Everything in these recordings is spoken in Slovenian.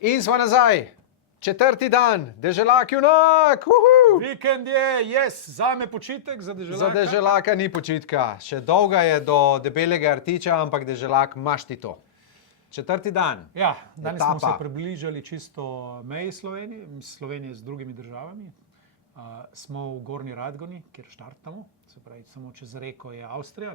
In smo nazaj, 4. dan, deželak junak, Vikend je, zame počitek, za deželaka. Za deželaka ni počitka, še dolga je do debelega rtiča, ampak deželak imaš ti to. 4. dan. Ja, danes smo se etapa. približali čisto meji Slovenije z drugimi državami. Smo v Gornji Radgoni, kjer štartamo, se pravi, samo čez reko je Avstrija.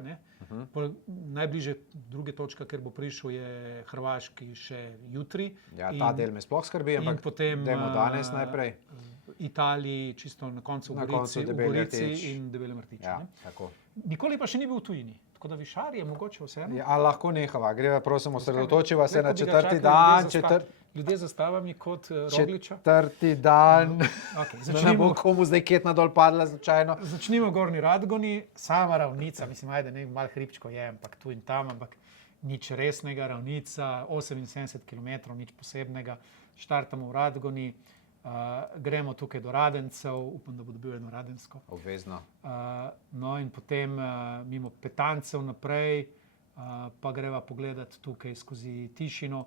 Najbližje druge točka, kjer bo prišel, je Hrvaški še jutri. Ja, ta del me sploh skrbi, ampak dajmo danes najprej. Italiji, čisto na koncu v Gorici in Debelem rtiču. Ja, tako. Nikoli pa še ni bil v tujini, tako da Višar je mogoče vseeno. Ja, lahko nehava, greva prosim, osredotočiva se na 4. dan. Ljudje z zastavami kot Rogliča. 4. dan, Okay, da ne bo komu zdaj ketna dol padla slučajno. Začnimo v Gornji Radgoni, sama ravnica, mislim, ajde, malo hribčko je, ampak tu in tam, ampak nič resnega, ravnica, 78 km, nič posebnega. Štartamo v Radgoni, gremo tukaj do Radencev, upam, da bo dobil eno Radensko. Obvezno. No in potem mimo Petancev naprej, pa greva pogledati tukaj skozi Tišino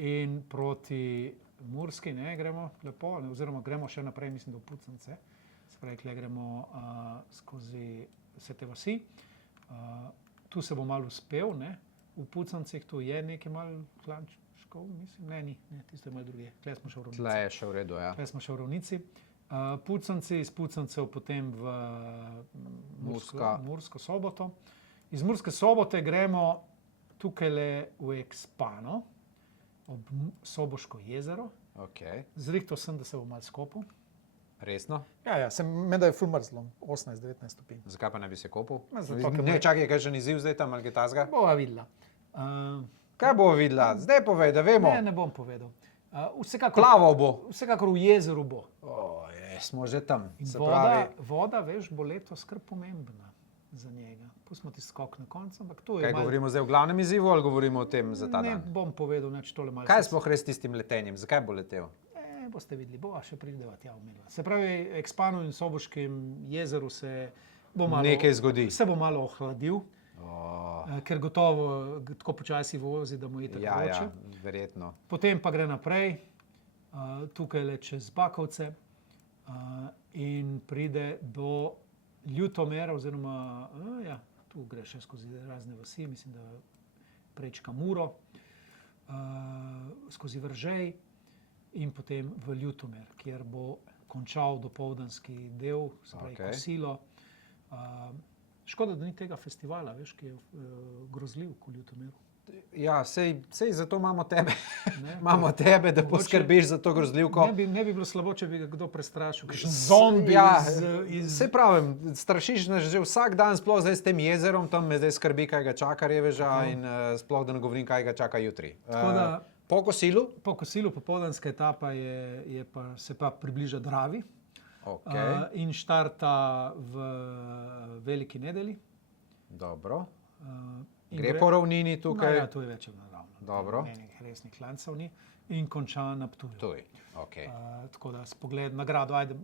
in proti Murski, gremo lepo, oziroma gremo še naprej, mislim, do Pucance. Se pravi, tukaj gremo skozi vse te vasi. Tu se bo malo uspel, v Pucancih tu je nekaj malo klančkov, mislim, ne, tisto je malo druge. Tukaj smo še v ravnici. Tle je še v redu, ja. Tukaj smo še v ravnici. Pucanci, iz Pucancev potem v Mursko Soboto. Iz Murske Sobote gremo tukajle v Ekspano, ob Soboško jezero. Okay. Zrihtal sem, da se bo malo skopil. Resno? Ja, meni da je ful mrzlo, 18-19 stopinj. Zakaj pa ne bi se kopil? Zato, ker Ne, čakaj, kaj že izziv zdaj tam, ali kaj tazga? Bova videla. Kaj bo videla? Zdaj povej, da vemo. Ne bom povedal. Plaval bo. Vsekakor v jezeru bo. Smo že tam. In Se pravi, voda, veš, bo letos kar pomembna za njega. Pustimo ti skok na koncu, ampak tu je kaj malo... govorimo zdaj o glavnem izzivu ali govorimo o tem za ta Ne dan? bom povedal, neč tole malo... Kaj je sploh res s tistim letenjem? Zakaj bo letel? Boste videli, bova še prideva tja umela. Se pravi, Ekspanu in Soboškem jezeru se bo malo... Nekaj zgodi. Se bo malo ohladil, ker gotovo tako počasi vozi, da mu je tako vroče. Ja, verjetno. Potem pa gre naprej, tukaj le čez Bakovce in pride do Ljutomera, oziroma, tu gre še skozi razne vasi, mislim, da prečka Muro, skozi Vržej in potem v Ljutomer, kjer bo končal dopoldanski del, se pravi kosilo. Škoda, da ni tega festivala, veš, ki je grozljiv v Ljutomeru. Ja, sej zato imamo tebe. Imamo tebe, da poskrbiš za to grozljivko. Ne bi bilo slabo, če bi ga kdo prestrašil, kakšen zombi Sej pravim, strašiš nas že vsak dan, sploh zdaj s tem jezerom, tam me zdaj skrbi, kaj ga čaka reveža in sploh da ne govorim, kaj ga čaka jutri. Po kosilu? Po kosilu, popoldanska etapa se pa približa Dravi in štarta v Veliki nedeli. Dobro. Gre po ravnini tukaj? Ja, tu je več naravno. Dobro. Menih resnih klancev ni. In konča na Ptuju. Tuj, okej. Tako da s pogled nagrado, ajde,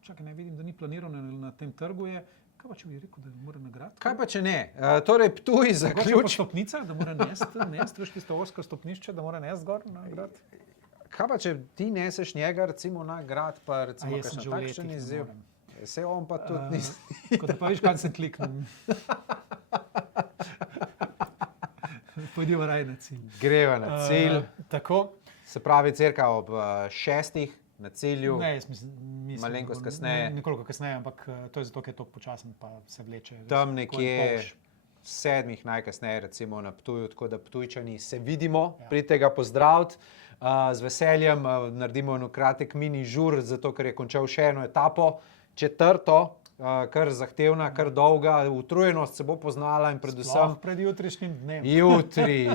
čakaj, ne vidim, da ni planirano na tem trgu je. Kaj pa, če bi rekel, da mora nagrad? Kaj pa, če ne? Torej, Ptuj za ključ. Po stopnicah, da mora nest, veš tisto osko stopnišče, da mora nest gor na grad? Kaj pa, če ti neseš njega, recimo, na grad, pa recimo, jaz sem kakšen že v takšen letih, ne izziv? morem. Sej on pa tudi ni. Ko te pa viš, kam se kliknem. Pojdiva raj na cilj. Greva na cilj. Tako. Se pravi, cirka ob 6. na cilju. Ne, jaz mislim, malenkost kasneje. Nekoliko kasneje, ampak to je zato, ker je to počasen, pa se vleče. Tam nekje 7. najkasneje, recimo na Ptuju, tako da Ptujčani se vidimo, pridite ga pozdraviti. Z veseljem naredimo en kratek mini žur, zato ker je končal še eno etapo, 4., kar zahtevna, kar dolga, utrujenost se bo poznala in predvsem... Sploh pred jutrišnjim dnem.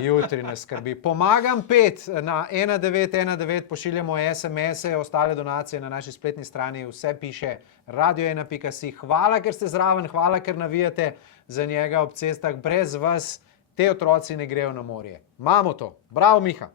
Jutri nas skrbi. Pomagam 5 na 1919, pošiljamo SMS-e, ostale donacije na naši spletni strani, vse piše radio1.si. Hvala, ker ste zraven, hvala, ker navijate za njega ob cestah. Brez vas te otroci ne grejo na morje. Imamo to. Bravo, Miha.